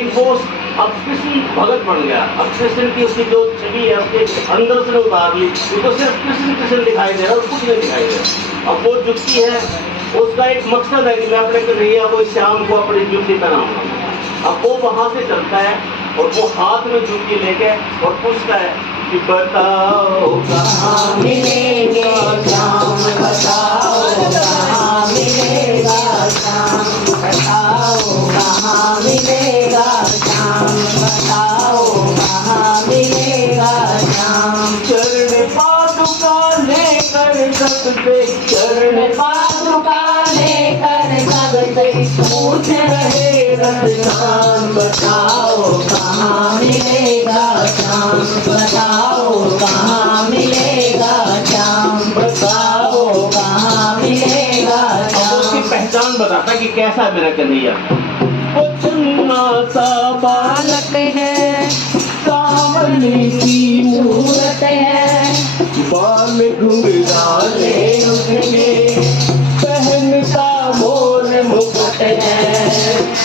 वो अब कृष्ण भगत बन गया। अब कृष्ण की उसकी जो छवि है उसके अंदर से उतार ली, उसको सिर्फ कृष्ण कृष्ण दिखाई दे रहा है और कुछ नहीं दिखाई दे रहा। अब वो जुत्ती है, उसका एक मकसद है कि मैं अपने कन्हैया को श्याम को अपनी जुत्ती पहनाऊंगा। अब वो वहां से चलता है और वो हाथ में जुत्ती लेके और पूछता है कि बताओ कहाँ मिलेगा श्याम, बताओ कहाँ मिलेगा श्याम, बताओ कहाँ मिलेगा श्याम, बताओ कहाँ मिलेगा श्याम। चरण पादुका लेकर सबसे, चरण पादुका लेकर सबसे पूछ रहे रतन, बताओ कहाँ मिलेगा श्याम, बताओ कहाँ मिलेगा श्याम, बताओ कहाँ मिलेगा श्याम। उसकी पहचान बताता कि कैसा है मेरा कन्हैया। वो चन्ना सा बालक है, सावली की मूरत है, बाल घुंघराले उसके, पहनता मोर मुकुट है,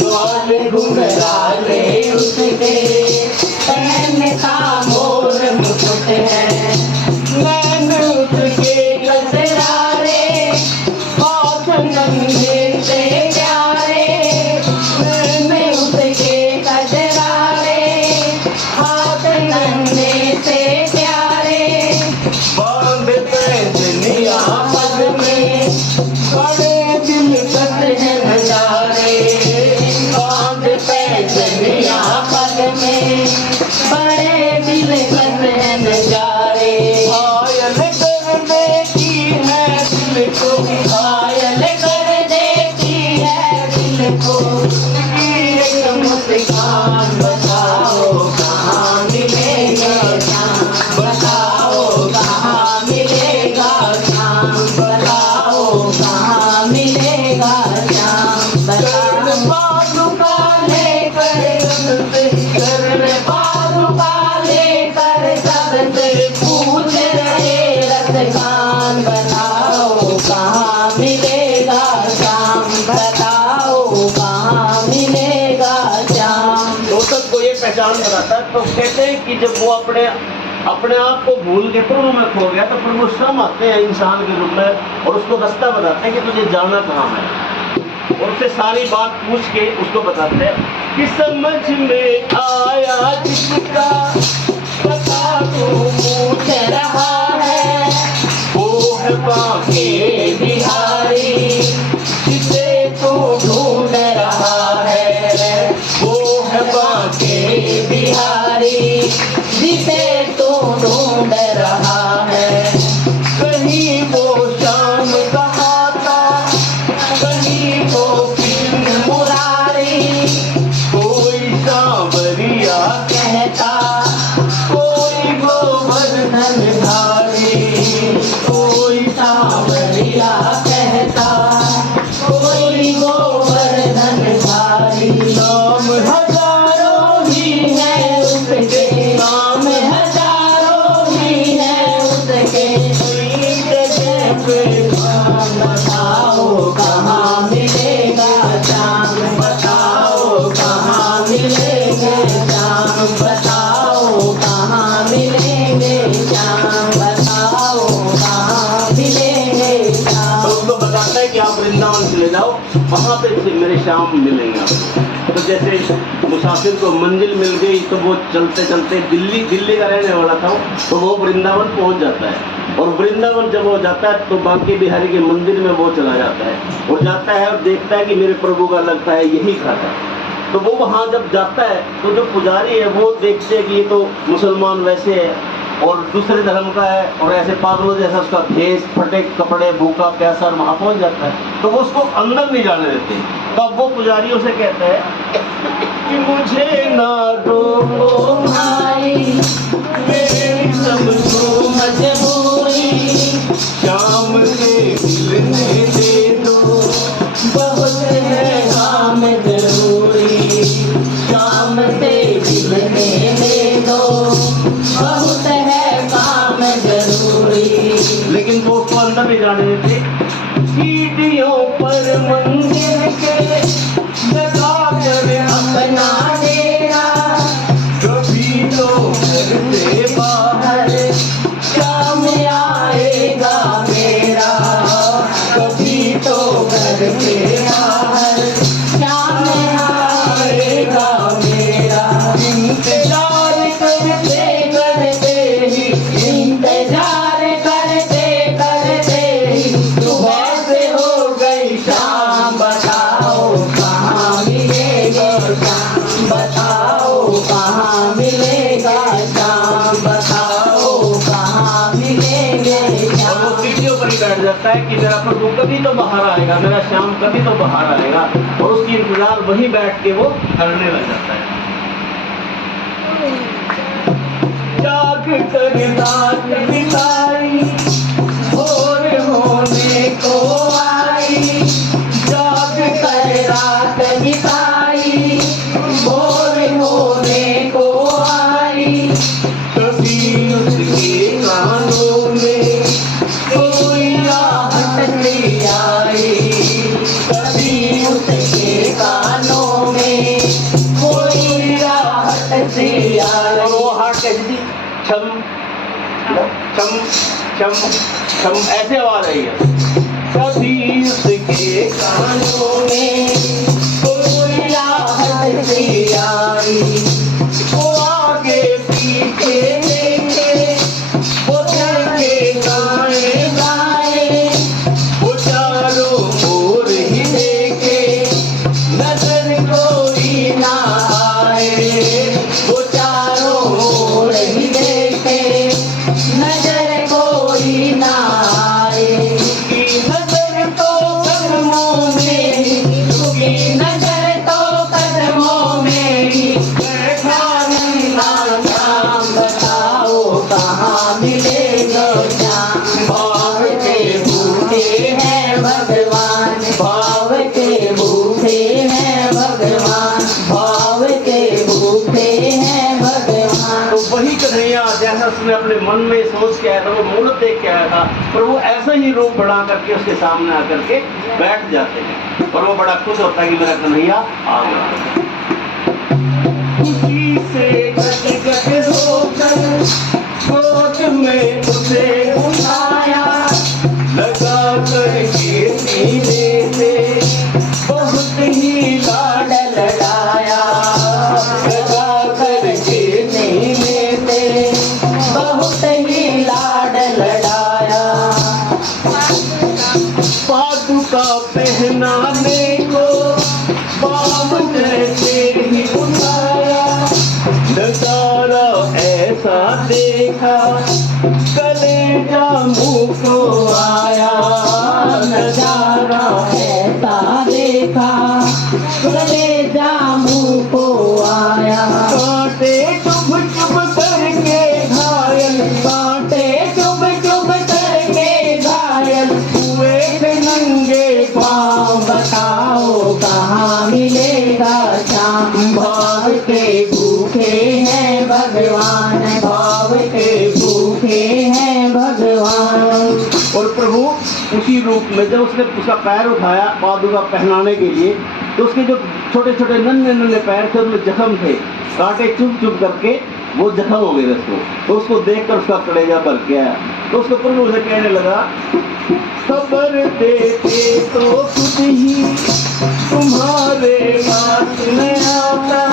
बाल घुंघराले उसके, पहनता मोर मुकुट है। नैन उसके कजरारे, हाथ नंगे से प्यारे, नैन उसके कजरारे, हाथ नंगे से प्यारे। बांध पैजनिया पग में, बड़े दिलकश है नजारे, बांध पैजनिया पग में, बड़े दिलकश है नजारे। घायल कर देती है दिल को, घायल कर देती है दिल को, एक मुस्कान, बताओ कहाँ मिलेगा श्याम, बताओ कहाँ मिलेगा श्याम, बताओ कहाँ मिलेगा श्याम। चरण पादुका लेकर सबसे, चरण पादुका लेकर सबसे पूछ रहे रतकान, बताओ कहाँ मिलेगा श्याम, बताओ कहाँ मिलेगा श्याम। दोस्तों को ये पहचान बनाता है। तो कहते हैं कि जब वो अपने आप को भूल के प्रभु में खो गया तो प्रभु स्वयं आते हैं इंसान के रूप में और उसको रास्ता बताते हैं कि तुझे जाना कहाँ है, और उससे सारी बात पूछ के उसको बताते हैं कि समझ में आया जिसका पता तू पूछ रहा है, वो है बांके बिहारी जिसे तू ढूंढ रहा है, वो है बांके बिहारी जिसे तू ढूंढ रहा है। कहीं वो श्याम कहाता, कहीं वो कृष्ण मुरारी, कोई सांवरिया कहता, कोई गोवर्धन धारी, कोई सांवरिया कहता, कोई गोवर्धन धारी। नाम हजारों ही है उसके, नाम हजारों ही है उसके, बताओ कहाँ मिलेगा श्याम, बताओ कहाँ मिलेगा श्याम, बताओ कहाँ मिलेंगे श्याम, बताओ कहाँ मिलेंगे श्याम। तो उसको बताता है कि आप वृंदावन चले जाओ, वहाँ पे मेरे श्याम मिलेंगे। तो जैसे मुसाफिर को मंजिल मिल गई तो वो चलते चलते दिल्ली का रहने वाला था, तो वो वृंदावन पहुंच जाता है, और वृंदावन जब वो जाता है तो बांके बिहारी के मंदिर में वो चला जाता है और जाता है और देखता है कि मेरे प्रभु का लगता है यही खाता है। तो वो वहाँ जब जाता है तो जो पुजारी है वो देखते हैं कि ये तो मुसलमान वैसे है और दूसरे धर्म का है और ऐसे पागलों जैसा उसका भेष, फटे कपड़े, भूखा प्यासा, वहाँ पहुँच जाता है तो वो उसको अंदर नहीं जाने देते। तब वो पुजारियों से कहता है कि मुझे ना रोको भाई, मेरी समझो मजबूरी, श्याम से मिलने दे दो, बहुत है काम जरूरी, श्याम से मिलने दे दो, बहुत है काम जरूरी। लेकिन वो अंदर नहीं जाने देते। सीढ़ियों पर मंदिर के लगा कर रहता है कि मेरा प्रभु कभी तो बाहर आएगा, मेरा श्याम कभी तो बाहर आएगा, और उसकी इंतजार वहीं बैठ के वो करने लग जाता है। जाग कर रात बिताई, भोर होने को आई, जाग कर रात बिताई, भोर होने को आई, कभी उसके कानों में कोई आहट सी आई, कभी उसके कानों में कोई आहट सी आई। और वो आहट कैसी थी? छम छम छम छम ऐसे आवाज आई है। कभी उसके कानों में कोई आहट सी आई, वो आगे पीछे देखे, वो देखे गाए गाए, वो चारों ओर ही देखे, नजर कोई ना आए, वो चारों ओर ही देखे, नजर कोई ना आए, की नजर तो कदमों में, की नजर तो कदमों में ही बैठा नंगा श्याम, बताओ कहाँ मिलेगा श्याम, भाव के भूखे हैं भगवान, भाव के भूखे हैं भगवान, भाव के भूखे हैं भगवान। तो वही कन्हैया जैसा उसने अपने मन में सोच के आया था, वो मूर्त देख के आया था, पर वो ऐसा ही रूप बना करके उसके सामने आकर के बैठ जाते हैं, और वो बड़ा खुश होता है कि मेरा कन्हैया आ गया। खुशी से गदगद होकर गोद में उसे उठाया, लगा करके सीने से बहुत ही लाड लड़ाया, लगा करके सीने से बहुत ही लाड लड़ाया, पादुका पहनाने को बाब जैसे ही उठाया, नजारा ऐसा देखा कलेजा मुँह को आया, नजारा ऐसा देखा कलेजा मुँह को आया, कांटे चुभ चुभ करके घायल, कांटे चुभ चुभ करके घायल हुए थे नंगे पाँव, बताओ कहाँ मिलेगा श्याम, भाव के भूखे हैं भगवान, भाव के भूखे हैं भगवान। और प्रभु उसी रूप में जब उसने उसका पैर उठाया पादुका पहनाने के लिए, तो उसके जो छोटे छोटे नन्हे नन्हे पैर थे उनमें जख्म थे, कांटे चुभ चुभ करके वो जख्म हो गए उसको, तो उसको देखकर उसका कलेजा भर के आया, तो उसको प्रभु उसे कहने लगा, खबर देते तो खुद ही तुम्हारे पास न आता,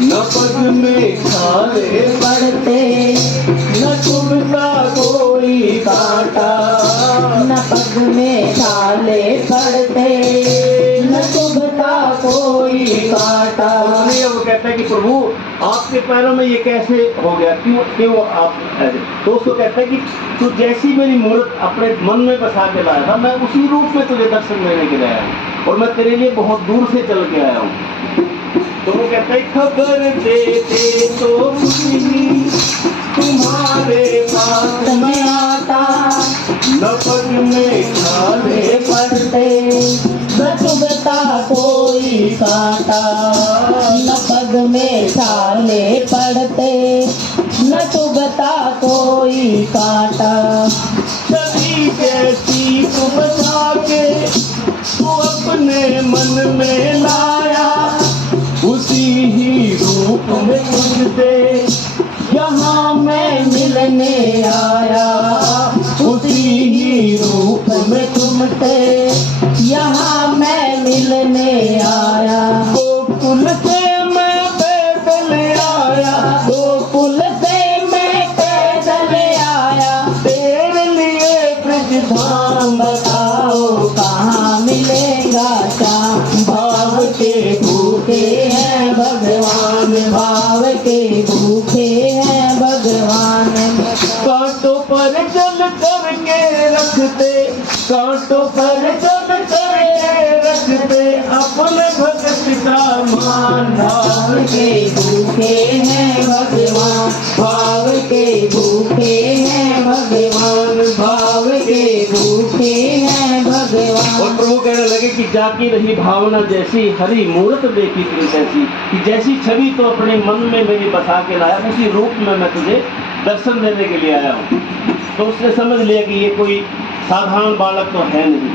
न पग में छाले पड़ते, न चुभता कोई कांटा, न पग में छाले पड़ते, न चुभता कोई कांटा। वो कहता है कि प्रभु आपके पैरों में ये कैसे हो गया, क्यों आप ऐसे? तो उसको कहता है कि तू जैसी मेरी मूर्त अपने मन में बसा के लाया था, मैं उसी रूप में तुझे दर्शन देने के लिए आया हूँ, और मैं तेरे लिए बहुत दूर से चल के आया हूँ। तो वो कहता है खबर देते तो ही तुम्हारे पास में आता, न पग में छाले पड़ते, न चुभता कोई कांटा, न पग में छाले पड़ते, न चुभता कोई कांटा। छवि जैसी तुम के तू अपने मन में लाया, उसी ही रूप में तुझसे यहाँ मैं मिलने आया, उसी ही रूप में तुमसे यहाँ मैं मिलने आया। गोकुल से मैं पैदल आया, गोकुल से मैं पैदल आया, तेरे लिए ब्रज धाम बताओ कहाँ मिलेगा श्याम। भाव के भूखे हैं भगवान, भाव के भूखे हैं भगवान। कांटों पर चल करके रखते कांटों पर चल कर रखते अपने भगत का मान। भाव के भूखे हैं भगवान, भाव के भूखे हैं भगवान, भाव के भूखे हैं भगवान। और प्रभु कहने लगे कि जाकी रही भावना जैसी, हरी मूर्त देखी तुम तैसी, कि जैसी छवि तो अपने मन में मेरी बसा के लाया, उसी रूप में मैं तुझे दर्शन देने के लिए आया हूँ। तो उसने समझ लिया कि ये कोई साधारण बालक तो है नहीं।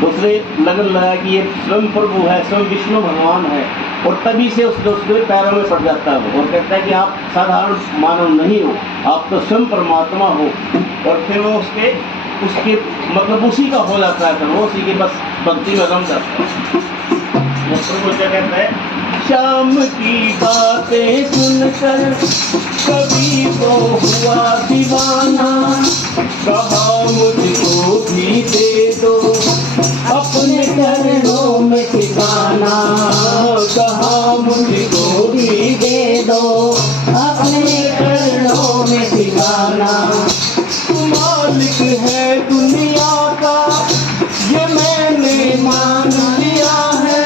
दूसरे लगन लगा कि ये स्वयं प्रभु है, स्वयं विष्णु भगवान है। और तभी से उसके पैरों में पड़ जाता है और कहता है कि आप साधारण मानव नहीं हो, आप तो स्वयं परमात्मा हो। और फिर वो उसके मतलब उसी का हो जाता है, वो उसी की बस भक्ति में रम जाता है। प्रभु क्या कहता है, शाम की बातें सुनकर कभी तो हुआ दीवाना, कहा मुझको भी दे दो अपने चरणों में ठिकाना, कहा मुझको भी दे दो अपने चरणों में ठिकाना। मालिक है दुनिया का ये मैंने मान लिया है,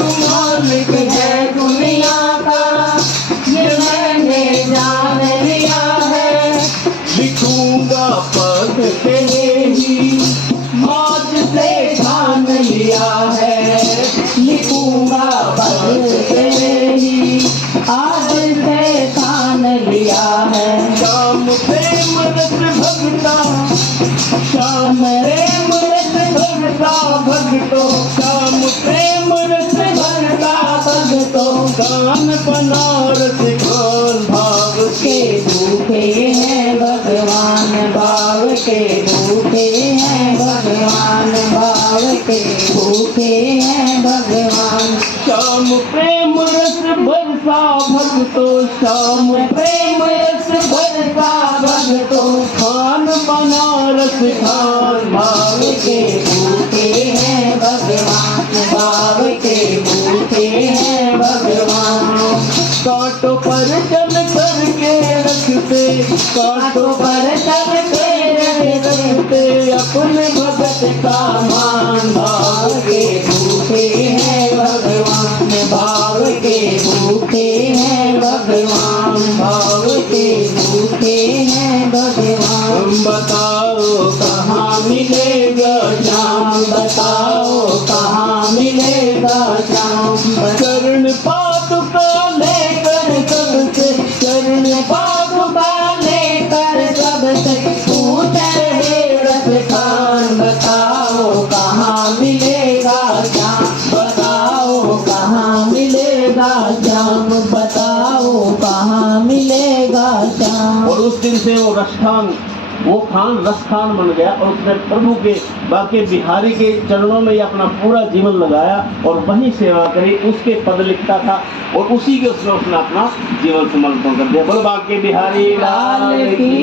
मालिक है दुनिया का ये मैंने जान लिया है। लिखूंगा पद तेरे ही मौत से ठान लिया है, लिखूंगा पद तेरे ही आज से ठान लिया है। श्याम प्रेम रस भगता, श्याम प्रेम रस भरता भगतो, श्याम प्रेम रस भरता भगतो। कान बनारस खान भाव के भूखे हैं भगवान, भाव के भूखे हैं भगवान, भाव के भूखे हैं भगवान। श्याम प्रेम रस बरसा भगतो, श्याम प्रेम रस भरता भगतो, खान बनारस खान भाव के भूखे हैं भगवान, भाव के भूखे हैं भगवान। कांटों पर चल करके रखते, कांटों पर चल के रखते अपने भगत का मान। भाव के भूखे हैं भगवान, भाव के भूखे हैं भगवान, भाव के भूखे हैं भगवान। बताओ कहाँ मिलेगा श्याम, बताओ कहाँ मिलेगा श्याम। चरण पादुका लेकर सबसे, चरण पादुका लेकर सबसे पूछे रथ खान। बताओ कहाँ मिलेगा श्याम, बताओ कहाँ मिलेगा श्याम, बताओ कहाँ मिलेगा श्याम। और उस दिन से वो रसखान, वो खान रसखान बन गया और उसने प्रभु के बाके बिहारी के चरणों में ही अपना पूरा जीवन लगाया और वहीं सेवा करी। उसके पद लिखता था और उसी के उसने अपना जीवन समर्पण कर दिया। बोल बाके बिहारी लाल की